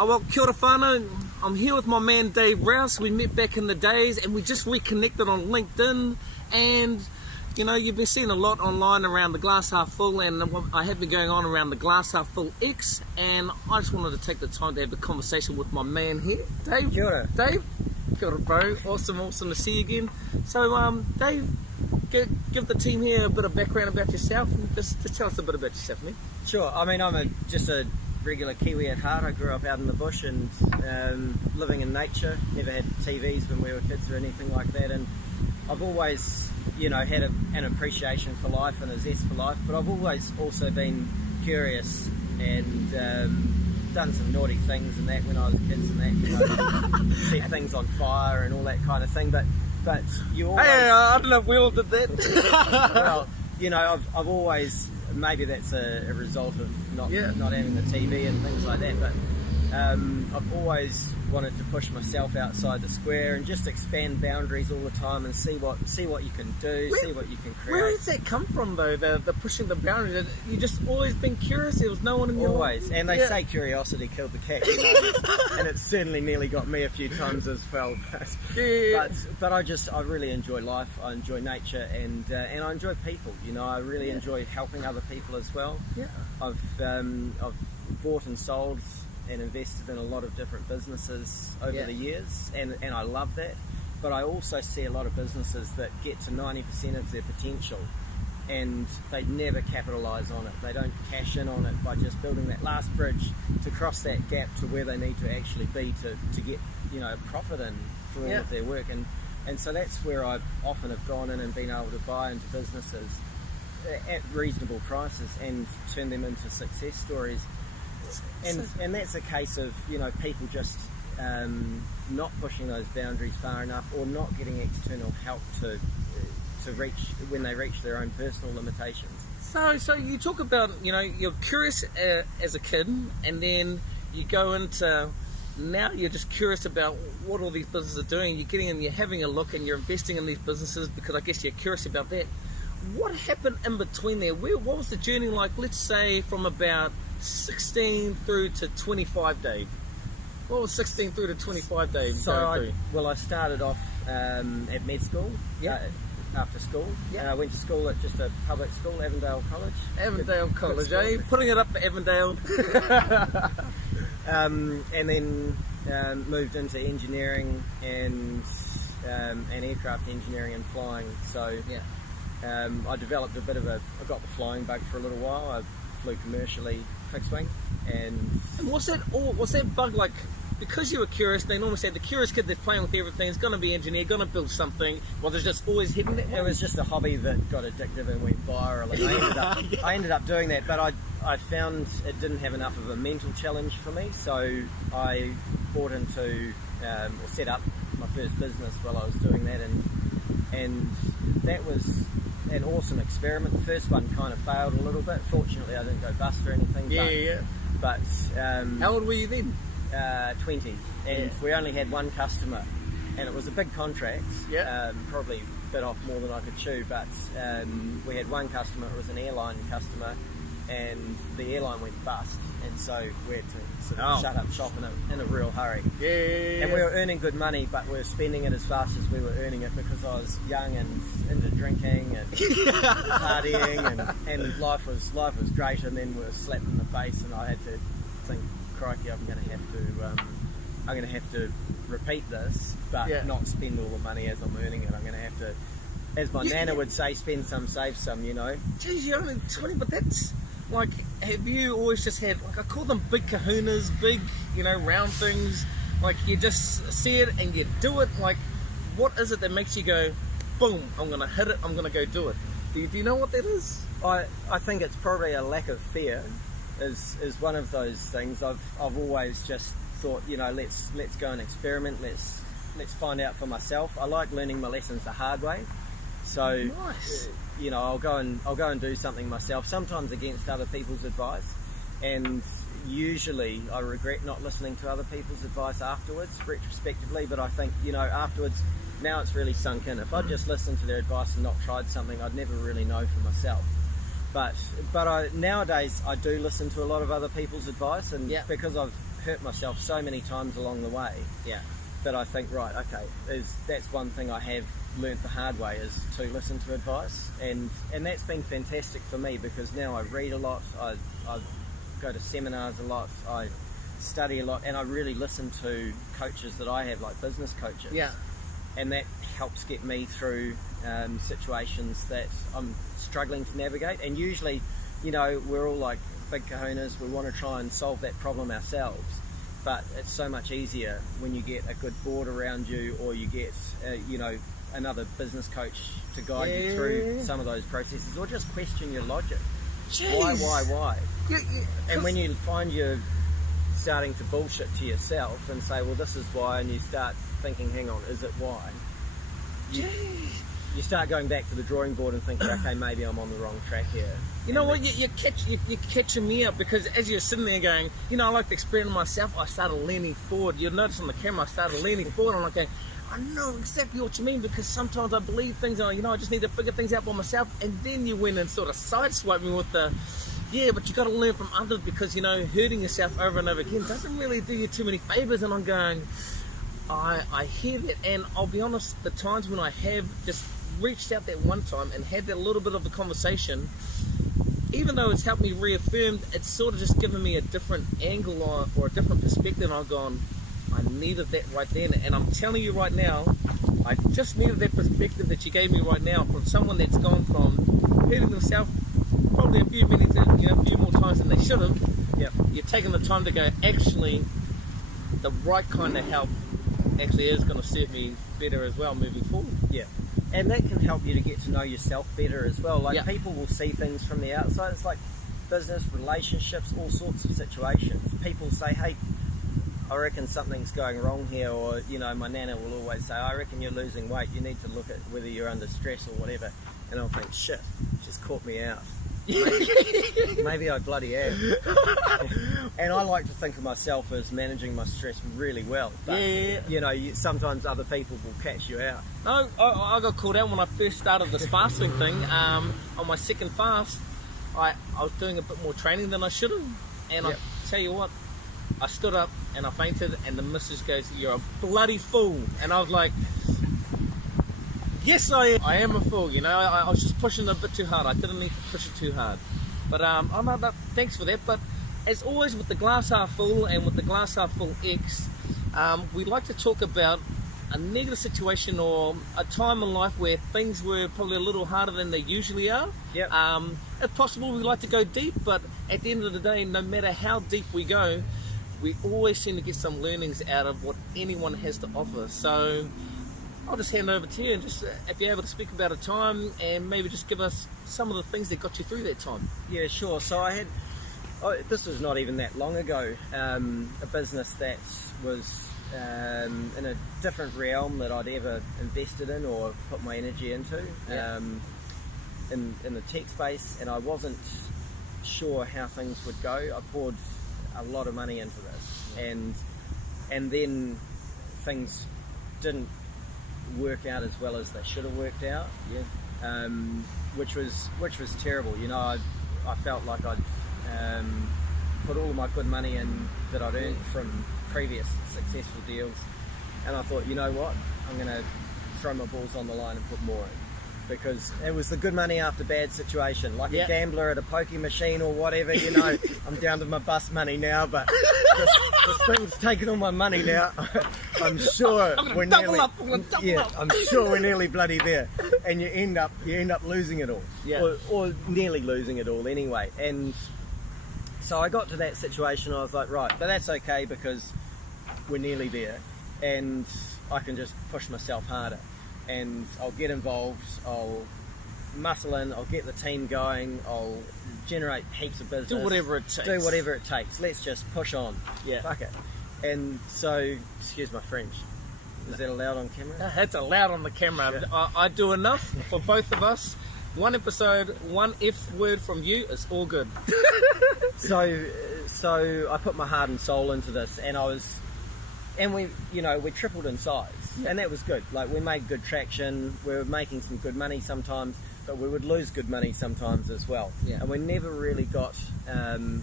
Oh, well, kia ora whānau. I'm here with my man Dave Rouse. We met back in the days and we just reconnected on LinkedIn, and you know, you've been seeing a lot online around the glass half full, and I have been going on around the glass half full X, and I just wanted to take the time to have a conversation with my man here, Dave. Kia ora. Dave, kia ora, bro. Awesome to see you again. So, Dave, give the team here a bit of background about yourself. Just tell us a bit about yourself, man. Sure. I mean, I'm just a regular Kiwi at heart. I grew up out in the bush and living in nature. Never had TVs when we were kids or anything like that. And I've always, you know, had an appreciation for life and a zest for life. But I've always also been curious and done some naughty things and that when I was kids and that. You know, set things on fire and all that kind of thing. But you always... Hey, I don't know if we all did that. Well, you know, I've always... Maybe that's a result of not having the TV and things like that, but I've always wanted to push myself outside the square and just expand boundaries all the time and see what you can do, see what you can create. Where does that come from, though? The pushing the boundaries. You just always been curious. There was no one in your always, life. and they say curiosity killed the cat, you know, and it's certainly nearly got me a few times as well. But I really enjoy life. I enjoy nature, and I enjoy people. You know, I really enjoy helping other people as well. Yeah, I've bought and sold and invested in a lot of different businesses over the years, and I love that. But I also see a lot of businesses that get to 90% of their potential and they never capitalise on it. They don't cash in on it by just building that last bridge to cross that gap to where they need to actually be to get, you know, profit in for all of their work. And so that's where I often have gone in and been able to buy into businesses at reasonable prices and turn them into success stories. And that's a case of, you know, people just not pushing those boundaries far enough, or not getting external help to reach when they reach their own personal limitations. So you talk about, you know, you're curious as a kid, and then you go into, now you're just curious about what all these businesses are doing. You're getting in, you're having a look, and you're investing in these businesses because I guess you're curious about that. What happened in between there? What was the journey like? Let's say from about 16 through to 25, Dave. What was 16 through to 25, Dave? So I started off at med school. After school. I went to school at just a public school, Avondale College. Avondale College, eh? Putting it up for Avondale. And then moved into engineering and aircraft engineering and flying. So I developed a bit of I got the flying bug for a little while. I flew commercially fixed wing. And what's that bug like? Because you were curious, they normally say the curious kid that's playing with everything is going to be engineer, going to build something. Well, there's just always hitting that. It was just a hobby that got addictive and went viral, and I ended up doing that. But I found it didn't have enough of a mental challenge for me, so I bought into or set up my first business while I was doing that, and that was an awesome experiment. The first one kind of failed a little bit. Fortunately, I didn't go bust or anything. But how old were you then? 20, and we only had one customer, and it was a big contract. Probably bit off more than I could chew, but we had one customer. It was an airline customer, and the airline went bust, and so we had to sort of shut up shop in a real hurry. And we were earning good money, but we were spending it as fast as we were earning it because I was young and into drinking and partying, and life was great. And then we were slapped in the face, and I had to think, crikey, I'm going to have to repeat this, but not spend all the money as I'm earning it. I'm going to have to, as my nana would say, spend some, save some, you know. Geez, you're only 20, but that's like, have you always just had, like, I call them big kahunas, big, you know, round things, like you just see it and you do it? Like, what is it that makes you go, boom, I'm going to hit it, I'm going to go do it? Do you know what that is? I think it's probably a lack of fear. Is one of those things. I've always just thought, you know, let's go and experiment. Let's find out for myself. I like learning my lessons the hard way. So nice. You know, I'll go and do something myself. Sometimes against other people's advice, and usually I regret not listening to other people's advice afterwards, retrospectively. But I think, you know, afterwards, now it's really sunk in. If I'd just listened to their advice and not tried something, I'd never really know for myself. But nowadays I do listen to a lot of other people's advice, and because I've hurt myself so many times along the way. Yeah. That I think, right, okay, that's one thing I have learnt the hard way, is to listen to advice, and that's been fantastic for me, because now I read a lot, I go to seminars a lot, I study a lot, and I really listen to coaches that I have, like business coaches. Yeah. And that helps get me through situations that I'm struggling to navigate. And usually, you know, we're all like big kahunas, we want to try and solve that problem ourselves. But it's so much easier when you get a good board around you, or you get, you know, another business coach to guide you through some of those processes, or just question your logic. Jeez. Why? Yeah, And when you find you're starting to bullshit to yourself and say, well, this is why, and you start thinking, hang on, is it why? You start going back to the drawing board and thinking, okay, maybe I'm on the wrong track here. You know what, you're catching me up, because as you're sitting there going, you know, I like to experiment myself, I started leaning forward. You'll notice on the camera, I started leaning forward, and I'm like going, I know exactly what you mean, because sometimes I believe things, and you know, I just need to figure things out by myself. And then you went and sort of sideswiped me with the, yeah, but you got to learn from others, because, you know, hurting yourself over and over again doesn't really do you too many favors. And I'm going, I hear that, and I'll be honest, the times when I have just reached out that one time and had that little bit of a conversation, even though it's helped me reaffirm, it's sort of just given me a different angle or a different perspective. I've gone, I needed that right then. And I'm telling you right now, I just needed that perspective that you gave me right now, from someone that's gone from hurting themselves probably a few more times than they should have. Yep. You're taking the time to go, actually, the right kind of help actually is going to serve me better as well moving forward. Yeah. And that can help you to get to know yourself better as well. Like, yeah. People will see things from the outside. It's like business, relationships, all sorts of situations. People say, hey, I reckon something's going wrong here, or, you know, my nana will always say, I reckon you're losing weight, you need to look at whether you're under stress or whatever. And I'll think, shit, she's caught me out. Maybe I bloody am. And I like to think of myself as managing my stress really well. But, you know, sometimes other people will catch you out. No, I got called out when I first started this fasting thing. On my second fast, I was doing a bit more training than I should have. And I tell you what, I stood up and I fainted, and the missus goes, you're a bloody fool. And I was like, yes, I am a fool. You know, I was just pushing it a bit too hard. I didn't need to push it too hard. But thanks for that. But as always, with the glass half full and with the glass half full X, we like to talk about a negative situation or a time in life where things were probably a little harder than they usually are. Yep. If possible, we like to go deep, but at the end of the day, no matter how deep we go, we always seem to get some learnings out of what anyone has to offer. So I'll just hand over to you, and just if you're able to speak about a time and maybe just give us some of the things that got you through that time. Yeah, sure. So I had, this was not even that long ago, a business that was in a different realm that I'd ever invested in or put my energy into, in the tech space, and I wasn't sure how things would go. I poured a lot of money into this, and then things didn't work out as well as they should have worked out. Which was terrible. You know, I felt like I'd put all of my good money in that I'd earned from previous successful deals, and I thought, you know what, I'm going to throw my balls on the line and put more in, because it was the good money after bad situation, like a gambler at a pokie machine or whatever. You know, I'm down to my bus money now, but this thing's taken all my money now. I'm sure we're nearly I'm sure we're nearly bloody there, and you end up losing it all, or nearly losing it all anyway. And so I got to that situation. I was like, right, but that's okay, because we're nearly there, and I can just push myself harder, and I'll get involved, I'll muscle in, I'll get the team going, I'll generate heaps of business. Do whatever it takes. Let's just push on. Fuck it. And so, excuse my French, is that allowed on camera? That's allowed on the camera. Sure. I do enough for both of us. One episode, one F word from you, it's all good. So I put my heart and soul into this, and we tripled in size, and that was good. Like, we made good traction, we were making some good money sometimes, but we would lose good money sometimes as well. Yeah. And we never really got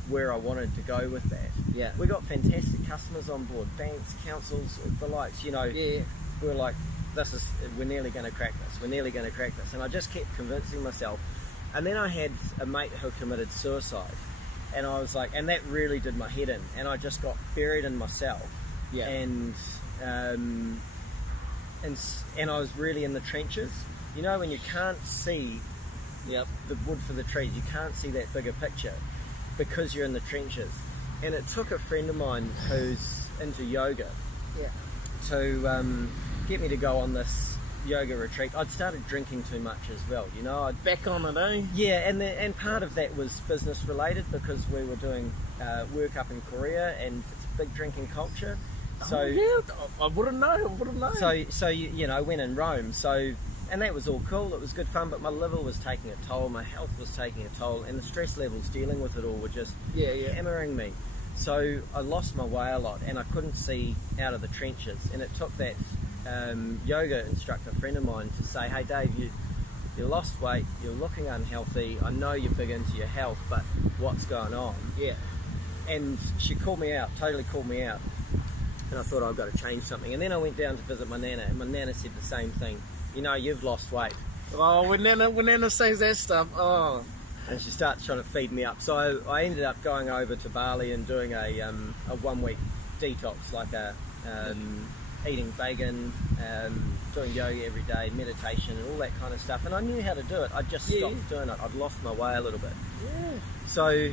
where I wanted to go with that. Yeah. We got fantastic customers on board, banks, councils, the likes, you know. Yeah. We were like, we're nearly going to crack this, and I just kept convincing myself. And then I had a mate who committed suicide, and I was like, and that really did my head in, and I just got buried in myself. Yeah. And I was really in the trenches. You know, when you can't see Yep. the wood for the trees, you can't see that bigger picture because you're in the trenches. And it took a friend of mine who's into yoga Yeah. to get me to go on this yoga retreat. I'd started drinking too much as well, you know. Back on it, eh? Yeah, and part of that was business related because we were doing work up in Korea and it's a big drinking culture. So yeah, I wouldn't know. So you know, went in Rome. So, and that was all cool. It was good fun, but my liver was taking a toll. My health was taking a toll, and the stress levels dealing with it all were just hammering me. So I lost my way a lot, and I couldn't see out of the trenches. And it took that yoga instructor friend of mine to say, "Hey, Dave, you lost weight. You're looking unhealthy. I know you're big into your health, but what's going on?" Yeah. And she called me out. Totally called me out. And I thought, I've got to change something. And then I went down to visit my nana, and my nana said the same thing. You know, you've lost weight. Oh, when Nana says that stuff, oh. And she starts trying to feed me up. So I ended up going over to Bali and doing a 1 week detox, like eating vegan, doing yoga every day, meditation and all that kind of stuff. And I knew how to do it. I just stopped doing it. I'd lost my way a little bit. Yeah. So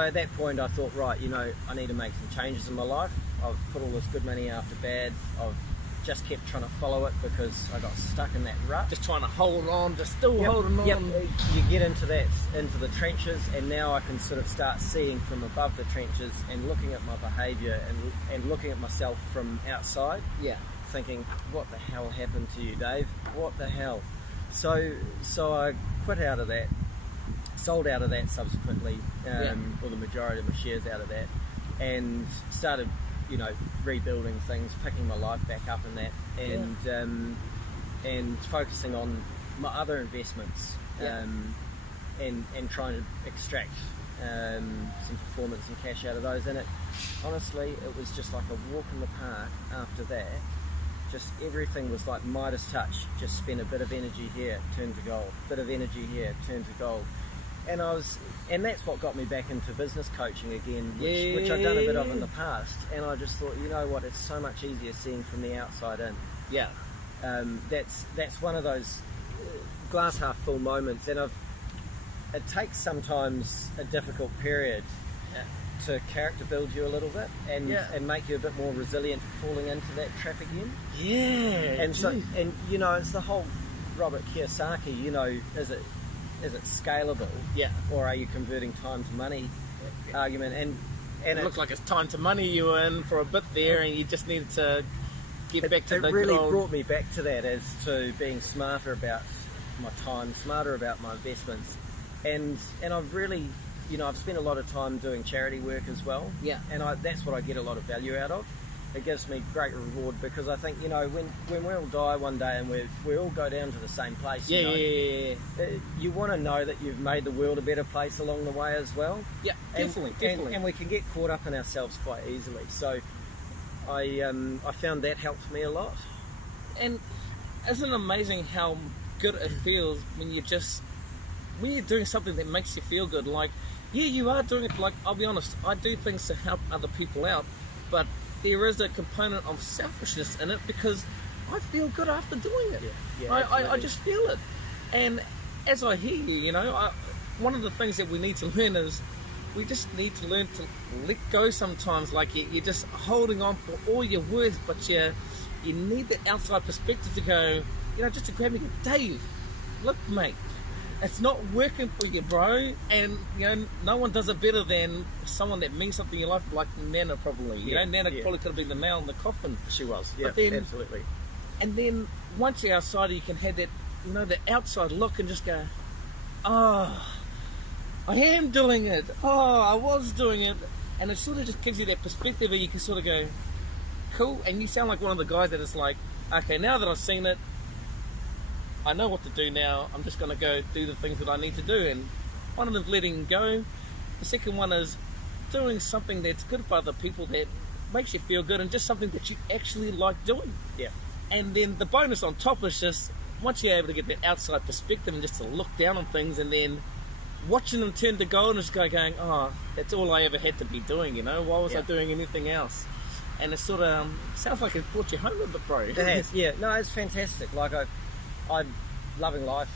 at that point I thought, right, you know, I need to make some changes in my life. I've put all this good money after bad. I've just kept trying to follow it because I got stuck in that rut. Just trying to hold on, just still holding on. Yep. You get into the trenches, and now I can sort of start seeing from above the trenches and looking at my behaviour and looking at myself from outside. Yeah. Thinking, what the hell happened to you, Dave? What the hell? So I quit out of that, sold out of that subsequently, or the majority of my shares out of that, and started, you know, rebuilding things, picking my life back up in that, and focusing on my other investments, and trying to extract some performance and cash out of those. And honestly, it was just like a walk in the park after that. Just everything was like Midas touch. Just spend a bit of energy here, turn to gold. Bit of energy here, turn to gold. And that's what got me back into business coaching again, which I'd done a bit of in the past. And I just thought, you know what, it's so much easier seeing from the outside in. Yeah. That's one of those glass half full moments, and it takes sometimes a difficult period to character build you a little bit and make you a bit more resilient falling into that trap again. Yeah. And you know, it's the whole Robert Kiyosaki, you know, is it scalable? Yeah. Or are you converting time to money argument? And it looked like it's time to money you were in for a bit there, and you just needed to get back to the It really good old... brought me back to that, as to being smarter about my time, smarter about my investments, and I've really, you know, I've spent a lot of time doing charity work as well. Yeah. And that's what I get a lot of value out of. It gives me great reward because I think, you know, when we all die one day and we all go down to the same place, you want to know that you've made the world a better place along the way as well. Yeah, definitely. And we can get caught up in ourselves quite easily. So I found that helped me a lot. And isn't it amazing how good it feels when you're doing something that makes you feel good? Like, yeah, you are doing it. Like, I'll be honest, I do things to help other people out, but there is a component of selfishness in it because I feel good after doing it. I just feel it. And as I hear you, you know, one of the things that we need to learn is we just need to learn to let go sometimes. Like you're just holding on for all your worth, but you need the outside perspective to go, you know, just to grab me and go, Dave, look, mate, it's not working for you, bro. And, you know, no one does it better than someone that means something in your life, like Nana probably. You know, Nana probably could have been the nail in the coffin. She was, absolutely. And then once you're outside, you can have that, you know, the outside look and just go, oh, I am doing it. Oh, I was doing it. And it sort of just gives you that perspective where you can sort of go, cool. And you sound like one of the guys that is like, okay, now that I've seen it, I know what to do now. I'm just going to go do the things that I need to do. And one of them is letting go. The second one is doing something that's good for other people, that makes you feel good, and just something that you actually like doing. Yeah. And then the bonus on top is just, once you're able to get that outside perspective and just to look down on things, and then watching them turn to gold and just going, oh, that's all I ever had to be doing, you know? Why was I doing anything else? And it sort of sounds like it brought you home a bit, bro. It has, yeah. No, it's fantastic. Like, I'm loving life,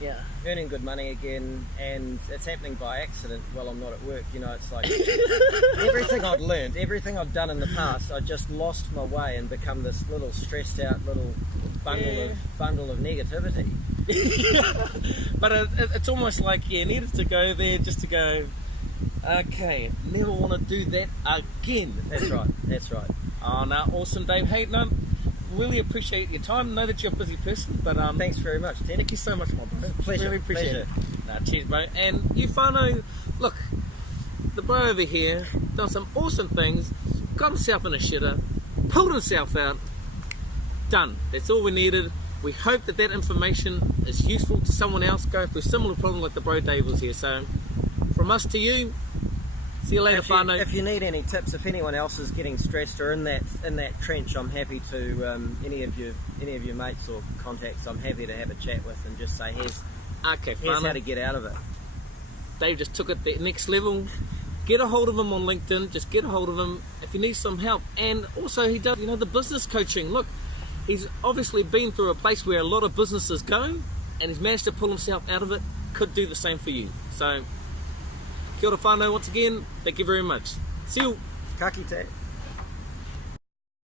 Yeah. earning good money again, and it's happening by accident while I'm not at work. You know, it's like everything I'd learned, everything I'd done in the past, I just lost my way and become this little stressed out little bundle of negativity. But it's almost like you needed to go there just to go, okay, never want to do that again. That's right. Oh, no, awesome, Dave. Hey, no, really appreciate your time. Know that you're a busy person, but Thanks very much, Tim. thank you so much, my bro. Pleasure. Really appreciate Pleasure. it. Nah, cheers, bro. And you whānau, look, the bro over here done some awesome things, got himself in a shitter, pulled himself out, done. That's all we needed. We hope that information is useful to someone else going through a similar problem like the bro Dave was here. So, from us to you, see you later, whānau. If you need any tips, if anyone else is getting stressed or in that trench, I'm happy to any of your mates or contacts. I'm happy to have a chat with and just say, here's how to get out of it. Dave just took it the next level. Get a hold of him on LinkedIn. Just get a hold of him if you need some help. And also, he does, the business coaching. Look, he's obviously been through a place where a lot of businesses go, and he's managed to pull himself out of it. Could do the same for you. So, kia ora whānau once again. Thank you very much. See you. Ka kite.